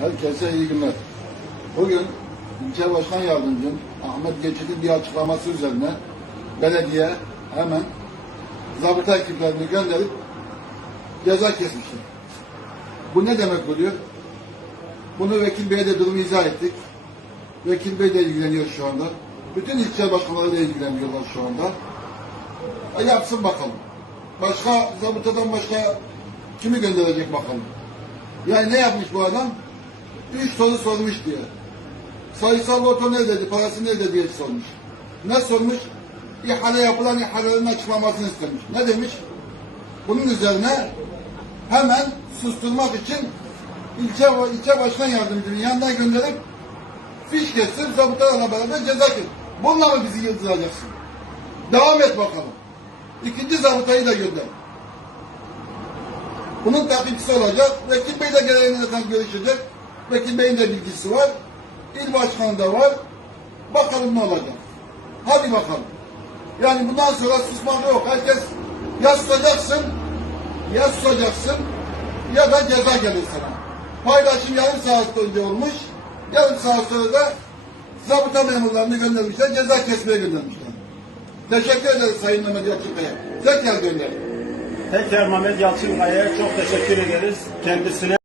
Herkese iyi günler. Bugün ilçe başkan yardımcım Ahmet Geçit'in bir açıklaması üzerine belediye hemen zabıta ekiplerini gönderip ceza kesmişler. Bu ne demek oluyor? Bunu Vekil Bey'e de durumu izah ettik. Vekil Bey de ilgileniyor şu anda. Bütün ilçe başkanları da ilgileniyorlar şu anda. E yapsın bakalım. Başka zabıtadan başka kimi gönderecek bakalım. Yani ne yapmış bu adam? Üç soru sormuş diye. Sayısal loto ne dedi, parası ne dedi diye sormuş. Ne sormuş? İhale yapılan ihalelerin açıklamasını istemiş. Ne demiş? Bunun üzerine hemen susturmak için ilçe, ilçe başkan yardımcının yanına gönderip fiş kesip zabıtalarla beraber ceza kes. Bununla mı bizi yıldıracaksın? Devam et bakalım. İkinci zabıtayı da gönder. Bunun takipçisi olacak. Vekil Bey de gereğinden görüşecek. Vekil Bey'in de bilgisi var. İl başkanı da var. Bakalım ne olacak. Hadi bakalım. Yani bundan sonra susmak yok. Herkes ya susacaksın, ya susacaksın ya da ceza gelir sana. Paylaşım yarım saat önce olmuş. Yarım saat sonra da zabıta memurlarını göndermişler. Ceza kesmeye göndermişler. Teşekkür ederiz Sayın Mehmet Yalçın Bey'e. Tekrar gönder. Tekrar Mehmet Yalçınkaya'ya çok teşekkür ederiz. Kendisine